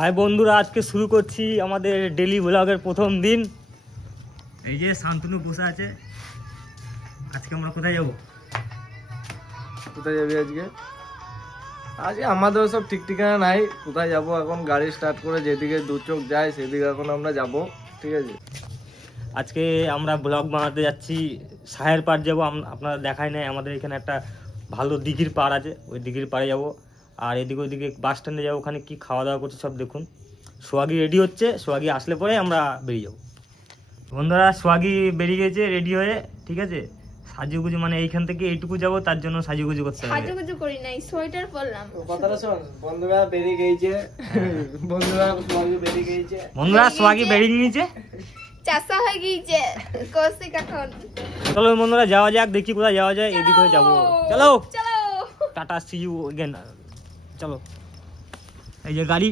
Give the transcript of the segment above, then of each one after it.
High বন্ধুরা, আজকে শুরু করছি আমাদের ডেলি ব্লগের প্রথম দিন। এই যে শান্তনু বসে আছে। আজকে আমরা কোথায় যাব? কোথায় যাবি আজকে? আজকে আমাদের সব ঠিক ঠিকানা নাই, কোথায় যাব এখন। গাড়ি স্টার্ট করে যেদিকে দু চোখ যায় সেদিকে এখন আমরা যাব, ঠিক আছে। আজকে আমরা ব্লগ বানাতে যাচ্ছি, সাহের পাড় যাবো। আপনারা দেখাই নাই, আমাদের এখানে একটা ভালো দিঘির পাড় আছে, ওই দিঘির পাড়ে যাব। আর এদিকে ওইদিকে বাস স্ট্যান্ডে যাবো, ওখানে কি খাওয়া দাওয়া করছে সব দেখুন। সোহাগী রেডি হচ্ছে, সোহাগী আসলে পরে আমরা বেরিয়ে যাবো। বন্ধুরা, সোহাগী বেরিয়ে গেছে রেডি হয়ে, ঠিক আছে। সাজুগুজু মানে এইখান থেকে এইটুকু যাবো, তার জন্য সাজুগুজু করতে হবে। সাজুগুজু করি নাই, সোয়েটার পরলাম। কথাটা শোন, বন্ধুরা বেরিয়ে গেছে, বন্ধুরা সোহাগী বেরিয়ে গেছে, বন্ধুরা সোহাগী বেরিয়ে নিয়েছে, চাষা হয়ে গিয়েছে কৌশিক এখন। চলো বন্ধুরা যাওয়া যাক, দেখি কোথায় যাওয়া যায়। এদিকে হয়ে যাবো, চলো চলো। Tata, see you again. চলো, এই যে গাড়ি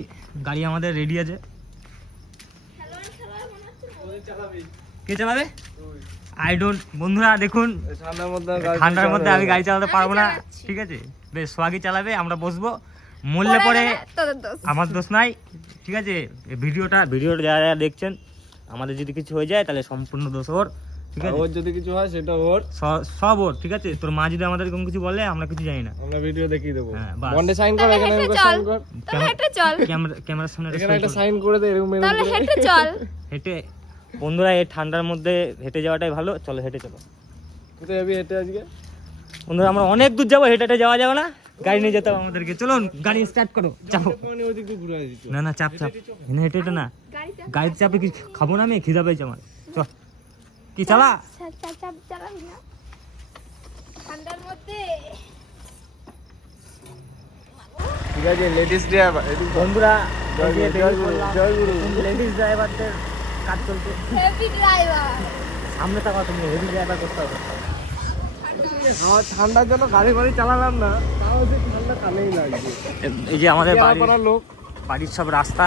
গাড়ি আমাদের রেডি আছে। কে চালাবে? I don't. বন্ধুরা দেখুন, ঠান্ডার মধ্যে আমি গাড়ি চালাতে পারবো না, ঠিক আছে। বেশ, সোহাগী চালাবে, আমরা বসবো। মরলে পরে আমার দোষ নাই, ঠিক আছে। ভিডিওটা যারা যারা দেখছেন, আমাদের যদি কিছু হয়ে যায় তাহলে সম্পূর্ণ দোষ ওর, ঠিক আছে। ওর যদি কিছু হয় সেটা ওর, সব ওর, ঠিক আছে। তোর মা যদি আমাদের কোনো কিছু বলে, আমরা কিছু জানি না, আমরা ভিডিও দেখিয়ে দেবো। হ্যাঁ, বাস। বন্ডে সাইন কর, এখানে একটা সাইন কর, তাহলে হেঁটে চল। ক্যামেরার সামনে এখানে একটা সাইন করে দে, এরকম তাহলে হেঁটে চল। হেঁটে। বন্ধুরা, এই ঠান্ডার মধ্যে হেঁটে যাওয়াটাই ভালো। চলো হেঁটে চলো। কোথায় যাবি হেঁটে আজকে? বন্ধুরা, আমরা অনেক দূর যাবো, হেঁটে হেঁটে যাওয়া যাবে না, গাড়ি নিয়ে যেতে হবে আমাদেরকে। চলুন গাড়ি স্টার্ট করো, চাপো। ওইদিকে ঘুরে আসি। না না, চাপ চাপ, হেঁটে হেঁটে না, গাড়িতে চাপে কি খাবো না আমি, খিদা পেয়েছে আমার। চল, কি চালা। চালাবি না ঠান্ডার মধ্যে। ঠিক আছে, লেডিস ড্রাইভার। বন্ধুরা, জয়গুরু। লেডিস ড্রাইভারদের কাজ চলছে। Heavy driver. সামনে থাকা, তুমি হেভি ড্রাইভার করতে হবে। ঠান্ডার জন্য গাড়ি ফাড়ি চালালাম না, তাও যে ঠান্ডা কানেই লাগছে। এই যে আমাদের করার লোক, বাড়ির সব রাস্তা।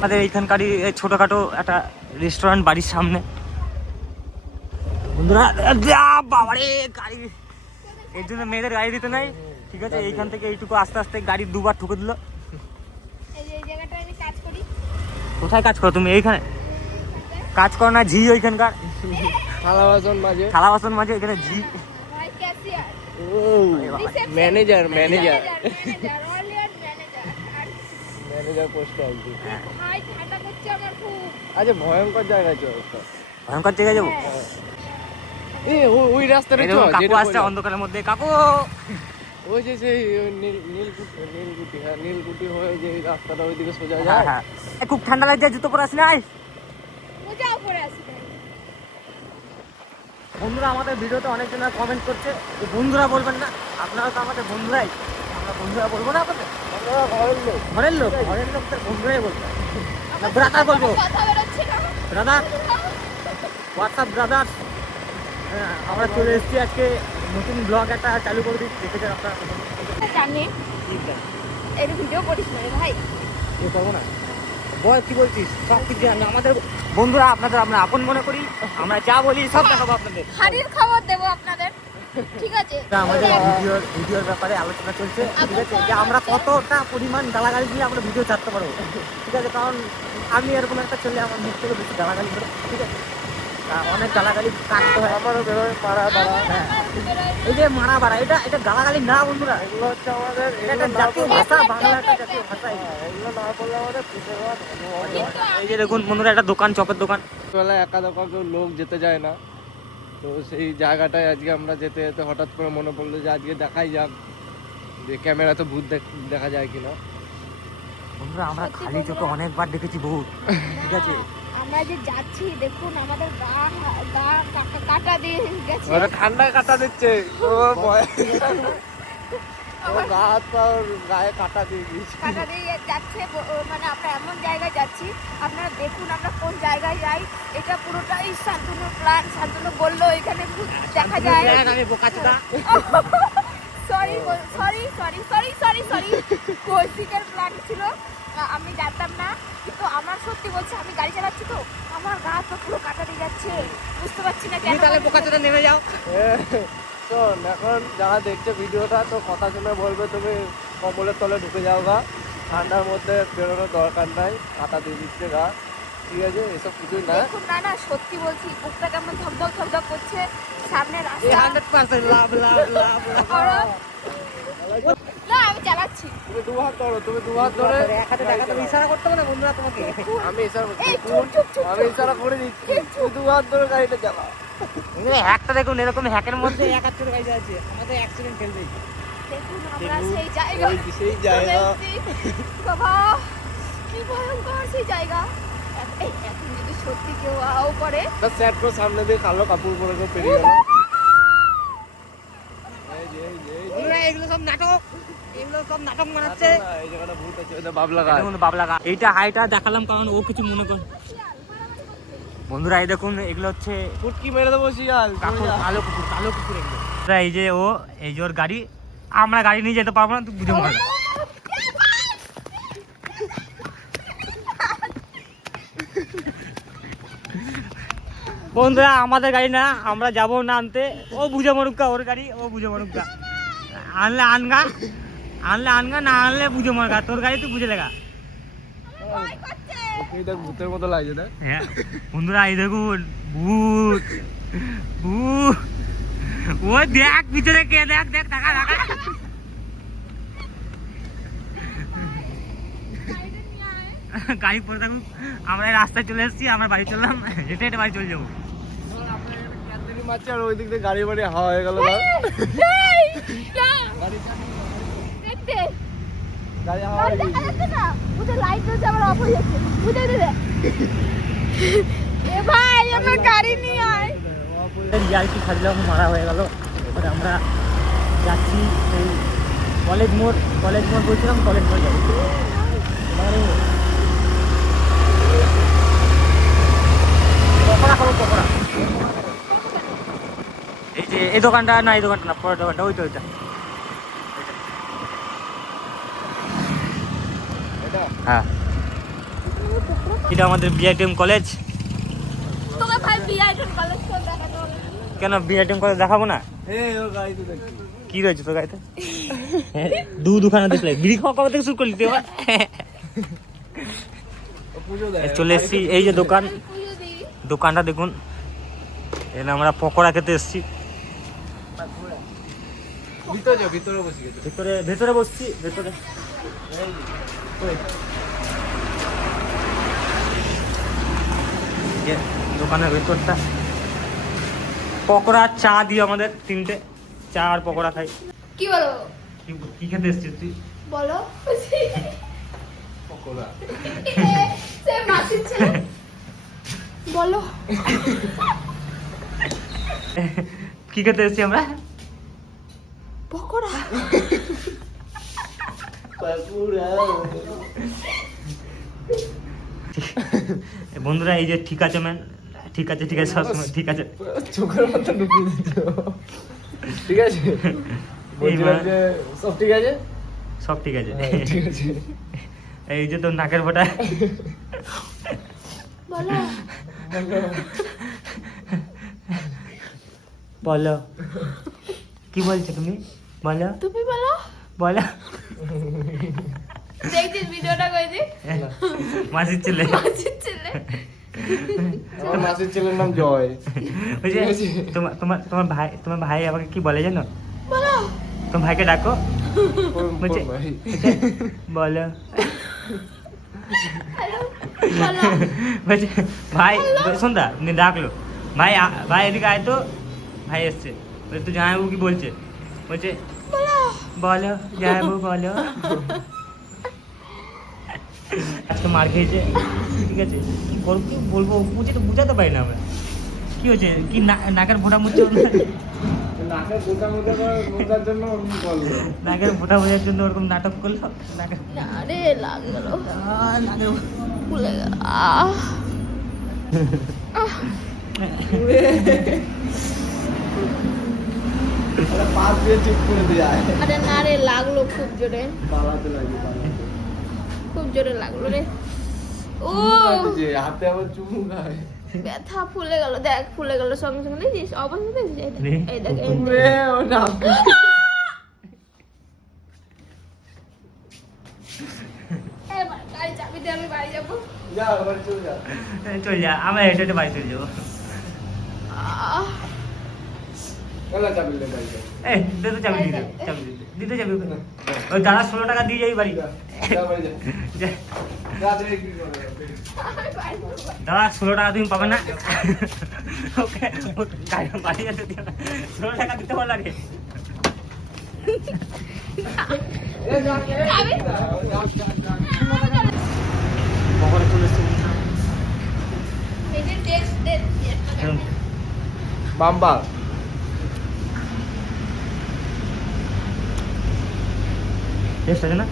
আমাদের এইখানকারই ছোটখাটো একটা রেস্টুরেন্ট বাড়ির সামনে। বন্ধুরা, বাবারে গাড়ি, এর জন্য মেয়েদের গাড়ি দিতে নাই, ঠিক আছে। এইখান থেকে এইটুকু আস্তে আস্তে গাড়ি দুবার ঠুকে দিল। এই যে এই জায়গাটায় আমি কাজ করি। কোথায় কাজ করো তুমি? এইখানে কাজ করো না? ঝি ওইখানকার থালা বাসন মাঝে, এখানে ঝি। ভাই ক্যাশিয়ার, ম্যানেজার ম্যানেজার পোস্টে আসবে। ভাই ঠান্ডা করছে আমার খুব। আচ্ছা, ভয়ঙ্কর জায়গায় চল। ভয়ঙ্কর জায়গায় যাবো। ওই রাস্তাটা এই দেখুন, কাকু আসছে অন্ধকারের মধ্যে। কাকু, ওই যে সেই নীলকুটি হয়ে যে রাস্তাটা ওইদিকে সোজা হ্যাঁ যায়। হ্যাঁ, খুব ঠান্ডা লাগছে, জুতো পরে আসি নাই। মোজাও পরে আসি। বন্ধুরা, আমাদের ভিডিওতে অনেকজনের কমেন্ট করছে, বন্ধুরা বলবেন না, আপনারা তো আমাদের বন্ধুরাই। আমরা বন্ধুরা বলবো না আপনাদের? ঘরের লোকদের বন্ধুরাই বলবো, ব্রাদার বলবো। কথা বেরোচ্ছে না। Brother, WhatsApp brother. আমরা চলে এসেছি আজকে, নতুন ব্লগ একটা চালু করে দিচ্ছি, দেখেছেন আপনারা। জানি এর ভিডিও করিস না রে ভাই। ইয়ে করবো না, বল কি বলছিস? সব কিছু জানি আমাদের বন্ধুরা, আপনাদের আমরা আপন মনে করি, আমরা যা বলি সব দেখাবো আপনাদের। হাড়ির খবর দেবো আপনাদের, ঠিক আছে। আমাদের ভিডিওর ব্যাপারে আলোচনা চলছে, ঠিক আছে, যে আমরা কতটা পরিমাণ গালাগালি দিয়ে আমরা ভিডিও ছাড়তে পারবো, ঠিক আছে। কারণ আমি এরকম একটা ছেলে, আমার মুখ থেকে বেশি গালাগালি করে, ঠিক আছে। অনেক গালাগালি কাটতে হয়, আমারও বেরোয় মারা বাড়া। এই যে মারা বাড়া, এটা গালাগালি না বন্ধুরা, এগুলো হচ্ছে আমাদের, এটা একটা জাতীয় ভাষা, বাংলা একটা জাতীয় ভাষা। এগুলো না করলে আমাদের পুজো এই যে দেখুন বন্ধুরা, একটা দোকান, চপের দোকান। বেলায় একা দোকা কেউ লোক যেতে যায় না, তো সেই জায়গাটায় আজকে আমরা যেতে যেতে হঠাৎ করে মনে পড়লো যে আজকে দেখাই যাক যে ক্যামেরাতে ভূত দেখা যায় কিনা। বন্ধুরা, আমরা খালি চোখে অনেকবার দেখেছি ভূত, ঠিক আছে। আমরা যে যাচ্ছি দেখুন, আমাদের গা কাটা দিয়ে গেছে। ঠান্ডায় কাটা দিচ্ছে, ও ভয়, ও গা হাত পা ওর গায়ে কাটা দিয়ে দিয়েছে। কাটা দিয়ে যাচ্ছে, মানে আমরা এমন জায়গায় যাচ্ছি, আপনারা দেখুন আমরা কোন জায়গায় যাই। এটা পুরোটাই শান্তনুর প্ল্যান। শান্তনু বললো এখানে ভূত দেখা যায়। আমি বোকাচোদা। সরি কৌশিকের প্ল্যান ছিল, আমি জানতাম না। কিন্তু আমার সত্যি বলছি, আমি গাড়ি চালাচ্ছি তো, আমার গা তো পুরো কাটা দিয়ে যাচ্ছে, বুঝতে পারছি না কেন। তাহলে বোকাচোদা নেমে যাও। শোন এখন যারা দেখছে ভিডিওটা তো কথা শুনে বলবে তুমি কম্বলের তলে ঢুকে যাও গা, ঠান্ডার মধ্যে বেরোনোর দরকার নাই, কাঁটা দিয়ে দিচ্ছে গা, ঠিক আছে? এসব কিছুই না। দেখুন না না, সত্যি বলছি, বুকটা কেমন ধকধক ধকধক করছে, সামনে রাস্তা। 100% লাভ লাভ লাভ না আমি চালাচ্ছি। তুমি দু হাত ধরো, তুমি দু হাত ধরে এক হাতে দেখা, তুমি ইশারা করতে হবে না বন্ধুরা তোমাকে। আমি ইশারা এই চুপ চুপ চুপ আমি ইশারা করে দিচ্ছি, তুমি দু হাত ধরে গাড়িটা চালাও। হ্যাকটা দেখুন, এরকম হ্যাকের মধ্যে এক হাত করে গাড়ি আছে, আমাদের অ্যাক্সিডেন্ট ফেলবে। দেখুন আমরা সেই জায়গা, সেই জায়গা বাবা কি ভয়ঙ্কর সেই জায়গা। এখন যদি সত্যি কেউ আও করে, বাস সেট করে সামনে দিয়ে কালো কাপড় পরে কেউ পেরিয়ে গেল। বন্ধুরা এগুলো সব নাটক, এগুলো সব নাটক বানাচ্ছে। এই জায়গাটা ভূত আছে, এটা বাবলা গাছ। দেখুন বাবলা গা, এইটা হাইটা দেখালাম কারণ ও কিছু মনে করে। বন্ধুরা এই দেখুন এগুলো হচ্ছে ফুটকি মেরে দেবো শিয়াল। কাকুর, কালো কুকুর, কালো কুকুর এগুলো। বন্ধুরা, এই যে ও, এই যে ওর গাড়ি, আমরা গাড়ি নিয়ে যেতে পারবো না, তুই বুঝে মনে কর। বন্ধুরা আমাদের গাড়ি না, আমরা যাবো না আনতে, ও বুঝে মরুকা, ওর গাড়ি ও বুঝে মরুকা। আনলে আনগা, আনলে আনগা, না আনলে বুঝে মরগা, তোর গাড়ি তুই বুঝে লেগা। এটা ভূতের মতো লাগছে না? হ্যাঁ বন্ধুরা এই দেখুন ভূত, ভূত, ও দেখ পিছনে কে, দেখ দেখ, টাকা টাকা। গাড়ি পরে থাকুক, আমরা এই রাস্তায় চলে এসেছি, আমরা বাড়ি চললাম, হেঁটে হেঁটে বাড়ি চলে যাবো। ক্যান্টিনি মারছে আর ওই দিক দিয়ে গাড়ি বাড়ি হাওয়া হয়ে গেল। গাড়ি হাওয়া হয়ে গেছে। ভাই আমার গাড়ি নিয়ে আয়। রিয়ালিটি খাজলাম মারা হয়ে গেল। এবারে আমরা যাচ্ছি এই কলেজ মোড়, কলেজ মোড় বলছিলাম, কলেজ মোড় যাবো। এবারে পকোড়া খাবো, পকোড়া। এই যে এই দোকানটা না, এই দোকানটা না, পরের দোকানটা, ওইটা ওইটা। এটা হ্যাঁ এটা আমাদের বিআইটিএম কলেজ। তোকে ভাই বিআইটিএম কলেজ করে দেখাতে হবে। কেন বিআইটিএম কলেজ দেখাবো না? এই ও গাড়ি তো দেখছি। কি রয়েছে তোর গাড়িতে? দুখানা দেখলে বিড়ি খাওয়া কবে থেকে শুরু করলি তুই আবার? ও পুজো দেয়। চলে এসেছি, এই যে দোকান, পুজো দিই। দোকানটা দেখুন, এখানে আমরা পকোড়া খেতে এসেছি। ভিতরে যাও, ভিতরে বসে গেছে। ভেতরে ভেতরে বসছি, ভেতরে ওই। যে দোকানের ভেতরটা, পকোড়া চা দিও আমাদের, 3টে চা আর পকোড়া খাই। কি বলো? কি খেতে এসছিস তুই? বলো। পকোড়া। সে মাসির ছেলে। বলো। কি খেতে এসছি আমরা? পকোড়া। বন্ধুরা এই যে ঠিক আছে ম্যান, ঠিক আছে ঠিক আছে, সবসময় ঠিক আছে। চোখের মতো ঢুকিয়ে দিত। ঠিক আছে? বলছিলাম যে সব ঠিক আছে? সব ঠিক আছে। হ্যাঁ, ঠিক আছে। এই যে তোর নাকের ফোঁটা। বলো। বলো কি বলছো তুমি? বলো তুমি বলো। বলো। দেখছিস ভিডিওটা কইছি? মাসির ছেলে, মাসির ছেলে। আমার মাসির ছেলের নাম জয়। ওই যে তোমার তোমার তোমার ভাই আমাকে কি বলে জানো? বলো। তোমার ভাইকে ডাকো, বলছে ভাই। বলো, হ্যালো। বলো। বলছে ভাই, শোন দা ডাকলো, ভাই ভাই এদিকে আয় তো, ভাই এসছে, বলছে তুই জামাইবাবু কি বলছে? বলছে বলো। বলো জামাইবাবু বলো। আজকে মার খেয়েছে, ঠিক আছে, কি করবো, কি বলবো, বুঝাতে পারি না আমরা। কি হয়েছে, কি নাকের ফোঁটা মুচ্ছে? নাকের গোটা মোটা মোটার জন্য ওরকম করলো। নাকের ফোঁটা বোঝার জন্য ওরকম নাটক করলো। নাকের না রে লাগলো। নাকের ভুলে গেল। পাশ দিয়ে ঠিক করে দিয়ে আয়। আরে না রে লাগলো খুব জোরে, পালাতে লাগে, পালাতে। খুব জোরে লাগলো রে। ও যে হাতে আবার চুমু খায়। ব্যথা ফুলে গেল, দেখ ফুলে গেল সঙ্গে সঙ্গে, দেখছিস অবস্থা দেখছিস? এই দেখ, এই দেখ, এই দেখ। রে, ও না। এবার গাড়ি চাবি দিয়ে আমি বাড়ি যাবো। যা, বাড়ি চলে যা। চল যা, আমরা হেঁটে হেঁটে বাড়ি চলে যাবো। আহ, এলা চাবি লে বাড়ি যা। এই দে তো চাবি দিতে, চাবি দিতে যাবি ওখানে। ওই দাঁড়া 16 টাকা দিয়ে যাই বাড়ি। যা বাড়ি যা। যা। যা দেখি কি করে। আমি বাড়ি যাবো। দাদা 16 টাকা তুমি পাবে না। ওকে বাড়ি যেতে দিও না। 16 টাকা দিতে ভালো লাগে। চাবি? কখনো চলে এসছে এই যে টেস্ট দে, টেস্ট দে। বাম্বা। টেস্ট আছে না?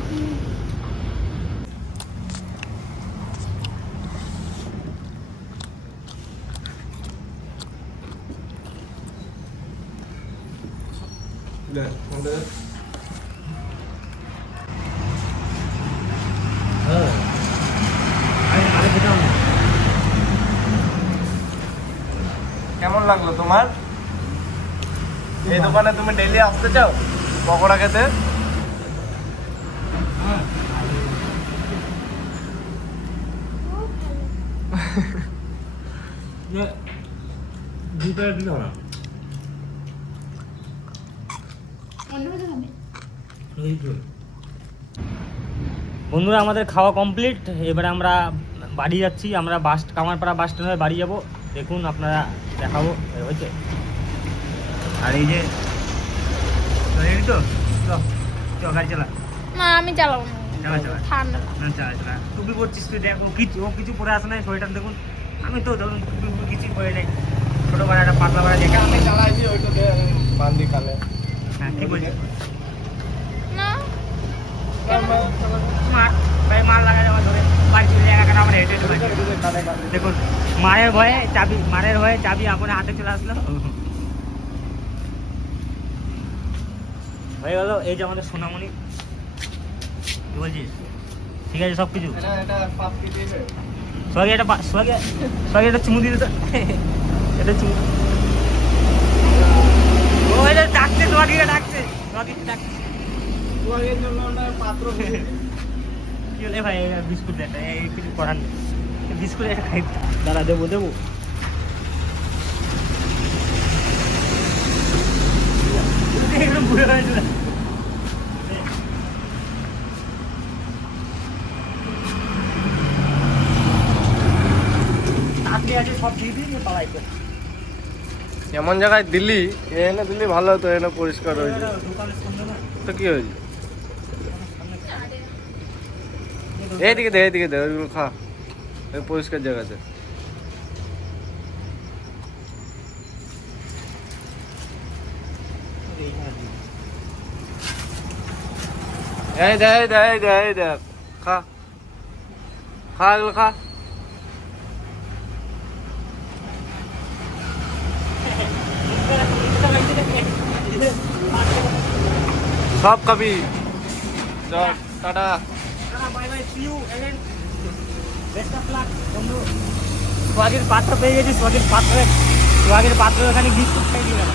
লে, কোনটা? হ্যাঁ। আরে খেতাম না। কেমন লাগলো তোমার? এই দোকানে তুমি ডেইলি আসতে চাও পকোড়া খেতে? দুটো দিতে হবে না। অন্য কিছু খাবে? বন্ধুরা আমাদের খাওয়া কমপ্লিট, এবারে আমরা বাড়ি যাচ্ছি। আমরা কামারপাড়া বাস স্ট্যান্ডে বাড়ি যাব। দেখুন আপনারা দেখাবো, হয়েছে। আর এই যে রেডি তো, চ গাড়ি চালা। না আমি চালাবো না, চালা চালা ঠান্ডা। না, চালা চালা। টুপি পরছিস তুই, দেখ ও কিছু পরে আসে নাই, সোয়েটার দেখুন। আমি তো ধরুন টুপি কিছু পরে নেই, ছোটো বেলা একটা পাতলা বেলা দেখে। আমি চালাইছি ওইটা দিয়ে বান্দি কালে। হ্যাঁ কি বলছি, না মার ভাই, মার লাগা যাওয়া ধরে বাড়ি চলে যায়। এখন আমরা হেঁটে হেঁটে বাড়ি যাবো। দেখুন মারের ভয়ে চাবি আপনার হাতে চলে আসলো। হয়ে গেল। এই যে আমাদের সোনামণি, কি বলছিস? ঠিক আছে সব কিছু। এটা পাপড়ি দিয়ে সোয়াগে একটা চুমু দিতে তো। এটা চুমু। ও এটা ডাকছে, সোয়াগিকে ডাকছে। তোমার জন্য আমরা পাত্র কি হলে ভাই, বিস্কুট দে একটা, এই কিছু করার নেই। বিস্কুট একটা খাই, দাঁড়া দেবো। একদম ঘুরে হয়েছিল। চাকরি আছে সব দিয়ে দিয়ে পালাই তো। এমন জায়গায় দিল্লি, এনে দিল্লি ভালো হতো, এনে পরিষ্কার হয়েছে। দোকানের সামনে না, তো কি হয়েছে? এইদিকে দে ওইগুলো খা, এই পরিষ্কার জায়গাতে। এই দে খা এগুলো খা। সব খাবি। চল tata. Bye bye, see you again, best of luck বন্ধু। সোয়াগের পাত্র পেয়ে গেছি, সোয়াগের পাত্র এখানে বিস্কুট খাই দিয়ে গেল।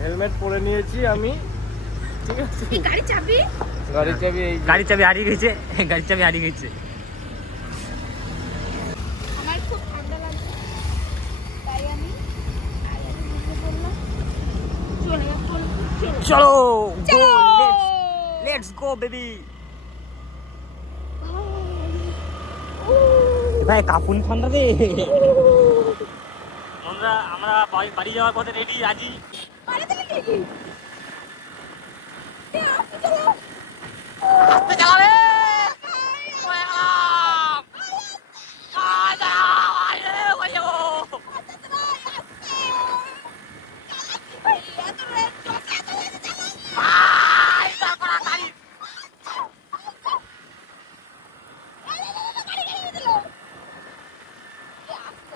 হেলমেট পরে নিয়েছি আমি, ঠিক আছে। এই গাড়ি চাবি? গাড়ির চাবি এই যে। গাড়ির চাবি হারিয়ে গেছে। আমার খুব ঠান্ডা লাগছে, তাই আমি বুঝে বললাম চলে চলো চলো। Let's go baby. ভাই কাপুন ঠান্ডা রে। আমরা বাড়ি যাওয়ার পথে রেডি আছি। বাড়িতে নাকি? আস্তে চালাবে।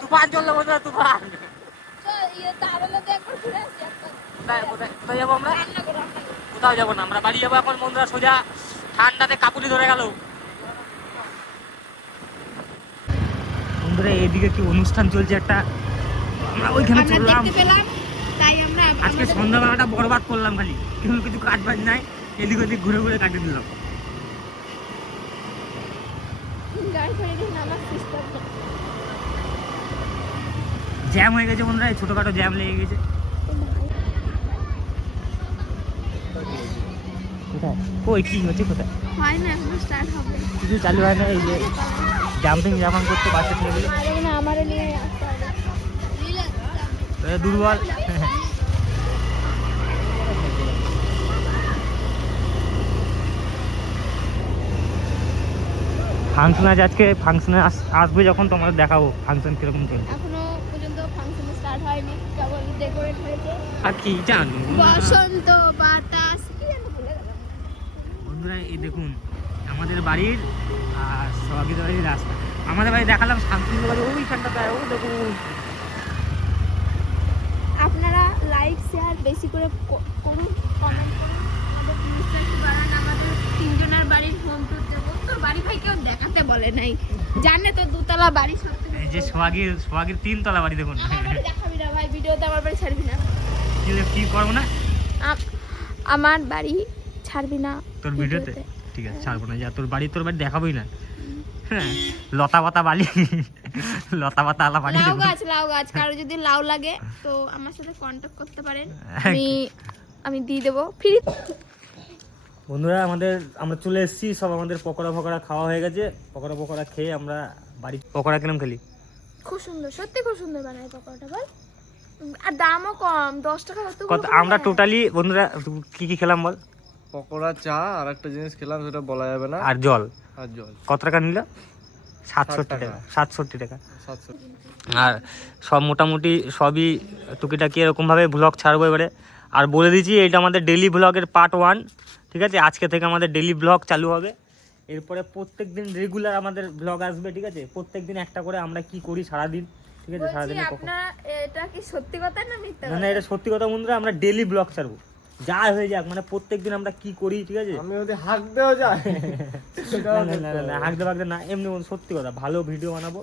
তুফান চললো বন্ধুরা, তুফান। কোথায় যাবো আমরা? কোথাও যাবো না, আমরা বাড়ি যাবো এখন বন্ধুরা। সোজা ঠান্ডাতে কাপুলি ধরে গেল। বন্ধুরা এইদিকে কি অনুষ্ঠান চলছে একটা, আমরা ওইখানে আমরা চললাম। দেখতে পেলাম, তাই আমরা আজকে সন্ধ্যাবেলাটা বরবাদ করলাম, খালি কিছু কাজ বাজ নাই, এদিক ওদিক ঘুরে ঘুরে কাটিয়ে দিলাম। গাড়ি ছেড়ে দিয়ে নামার চেষ্টা করছি। জ্যাম হয়ে গেছে বন্ধুরা, এই ছোটখাটো জ্যাম লেগে গেছে। কোথায় কই কি হচ্ছে কোথায় হয় না, এখনো স্টার্ট হবে। কিছু চালু হয় না, এই যে জাম্পিং জাম্পিং করতে বাচ্চা ছেলেগুলো আরে না, আমারও নিয়ে আসতে হবে। দুর্বল। ফাংশন আছে আজকে, ফাংশনে আসবে যখন তোমাদের দেখাবো ফাংশন কিরকম চলছে। এখনো পর্যন্ত ফাংশন স্টার্ট হয়নি, কেবল ডেকোরেট হয়েছে। আর কি জানো বসন্ত বাতাস কি যেন ভুলে গেলাম। বন্ধুরা, এই দেখুন আমাদের বাড়ির আর সোহাগীর বাড়ির রাস্তা। আমাদের বাড়ি দেখালাম, শান্তির বাড়ি ওইখানটাতে, ও দেখুন। আপনারা লাইক শেয়ার বেশি করে করুন, কমেন্ট করুন, আমাদের ভিউজটা একটু বাড়ান। আমাদের তিনজনের বাড়ির হোম ট্যুর দেবো। তোর বাড়ি ভাই কেউ দেখাতে বলে নাই, জানে তো দুতলা বাড়ি সত্যি। এই যে সোহাগীর 3 তলা বাড়ি দেখুন। আমার বাড়ি দেখাবি না ভাই, ভিডিওতে আমার বাড়ি ছাড়বি না। কি করবো না আমার বাড়ি ছাড়বি না তোর ভিডিওতে? ঠিক আছে, ছাড়বো না, যা তোর বাড়ি দেখাবোই না। হ্যাঁ, লতা পাতা বালি, লতা পাতা আলা বাড়ি। লাউ গাছ কারো যদি লাউ লাগে তো আমার সাথে কন্টাক্ট করতে পারেন, আমি দিয়ে দেবো ফ্রি। বন্ধুরা, আমরা চলে এসেছি, সব আমাদের পকোড়া ফকোড়া খাওয়া হয়ে গেছে। পকোড়া খেয়ে আমরা বাড়ি। পকোড়া কিরম খেলি? খুব সুন্দর, সত্যি খুব সুন্দর বানায় পকোড়াটা, বল। আর দামও কম, 10 টাকা কত আমরা টোটালি বন্ধুরা কি খেলাম বল? পকোড়া, চা আর একটা জিনিস খেলাম, সেটা বলা যাবে না, আর জল। আর জল। কত টাকা নিল? 67 টাকা। 67 টাকা। 700। আর সব মোটামুটি সবই টুকিটাকি এরকমভাবে ব্লগ ছাড়বো এবারে। আর বলে দিচ্ছি, এটা আমাদের ডেলি ব্লগের পার্ট 1, ঠিক আছে? আজকে থেকে আমাদের ডেলি ব্লগ চালু হবে। এরপরে প্রত্যেক দিন রেগুলার আমাদের ব্লগ আসবে, ঠিক আছে? প্রত্যেক দিন একটা করে আমরা কি করি সারাদিন, ঠিক আছে? সারাদিনে আপনার এটা কি সত্যি কথা না মিথ্যা না কথা? না, এটা সত্যি কথা বন্ধুরা, আমরা ডেলি ব্লগ ছাড়বো, যা হয়ে যাক, মানে প্রত্যেক দিন আমরা কি করি, ঠিক আছে? আমি যদি হাঁক দেওয়া যায় না, হাঁকতে পাকতে না, এমনি সত্যি কথা, ভালো ভিডিও বানাবো।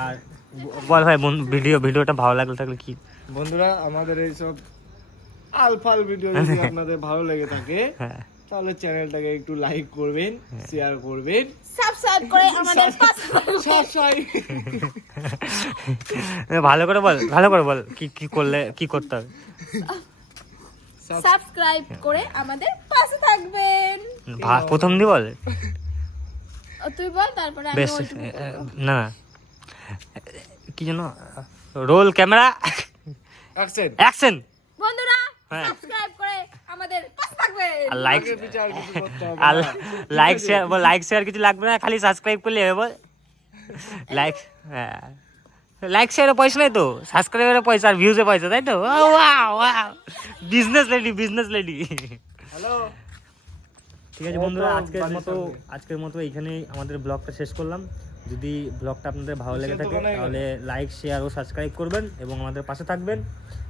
আর বল ভাই, ভিডিওটা ভালো লাগলে থাকলে কি বন্ধুরা, আমাদের এইসব আলফাল ভিডিও যদি আপনাদের ভালো লেগে থাকে, হ্যাঁ, তাহলে চ্যানেলটাকে একটু লাইক করবেন, শেয়ার করবেন, সাবস্ক্রাইব করে আমাদের পাশে সাবস্ক্রাইব। ভালো করে বল কি করলে কি করতে হবে। সাবস্ক্রাইব করে আমাদের পাশে থাকবেন। প্রথম দি বল, তুই বল, তারপরে আমি বেশ। বলবো। না, কি যেন, রোল ক্যামেরা অ্যাকশন। অ্যাকশন। বন্ধুরা, হ্যাঁ। সাবস্ক্রাইব করে আমাদের পাশে থাকবেন। আর লাইক আগে পিছে আর কিছু করতে হবে আর না। লাইক শেয়ার কিছু লাগবে না, খালি সাবস্ক্রাইব করলে হবে। বল লাইক, হ্যাঁ, লাইক শেয়ারের পয়সা নেই তো, সাবস্ক্রাইবের পয়সা আর ভিউজের পয়সা, তাই তো? Business lady. হ্যালো। ঠিক আছে বন্ধুরা, আজকের মতো এইখানেই আমাদের ব্লগটা শেষ করলাম। যদি ব্লগটা আপনাদের ভালো লেগে থাকে তাহলে লাইক শেয়ার ও সাবস্ক্রাইব করবেন এবং আমাদের পাশে থাকবেন।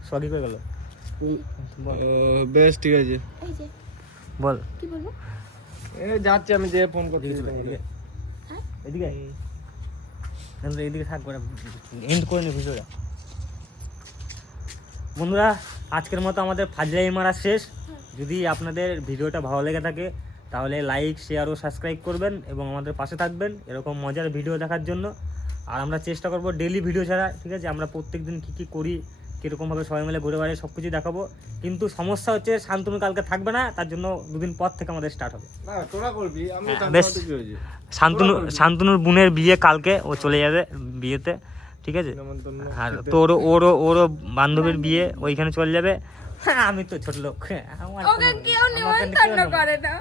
সবই হয়ে গেল, বেশ, ঠিক আছে, এই যে বল। কি বলবো? যাচ্ছি আমি, যে ফোন করতে হ্যাঁ? এদিকে থাক করে এন্ড করে নি ভিডিওটা। বন্ধুরা, আজকের মতো আমাদের ফাজলাই মারা শেষ। যদি আপনাদের ভিডিওটা ভালো লেগে থাকে তাহলে লাইক শেয়ার ও সাবস্ক্রাইব করবেন এবং আমাদের পাশে থাকবেন এরকম মজার ভিডিও দেখার জন্য। আর আমরা চেষ্টা করব ডেইলি ভিডিও ছাড়া, ঠিক আছে? আমরা প্রত্যেকদিন কী করি, কীরকমভাবে সবাই মিলে ঘুরে বেড়াই, সব কিছুই দেখাবো। কিন্তু সমস্যা হচ্ছে শান্তনু কালকে থাকবে না, তার জন্য 2 দিন পর থেকে আমাদের স্টার্ট হবে। না, তোরা করবি, আমি বেশ। কি হয়েছে? শান্তনুর বোনের বিয়ে কালকে, ও চলে যাবে বিয়েতে, ঠিক আছে? আর তোর ওরও বান্ধবীর বিয়ে, ওইখানে চলে যাবে। আমি তো ছোট লোক, ওকে কেউ নিমন্ত্রণ করে না।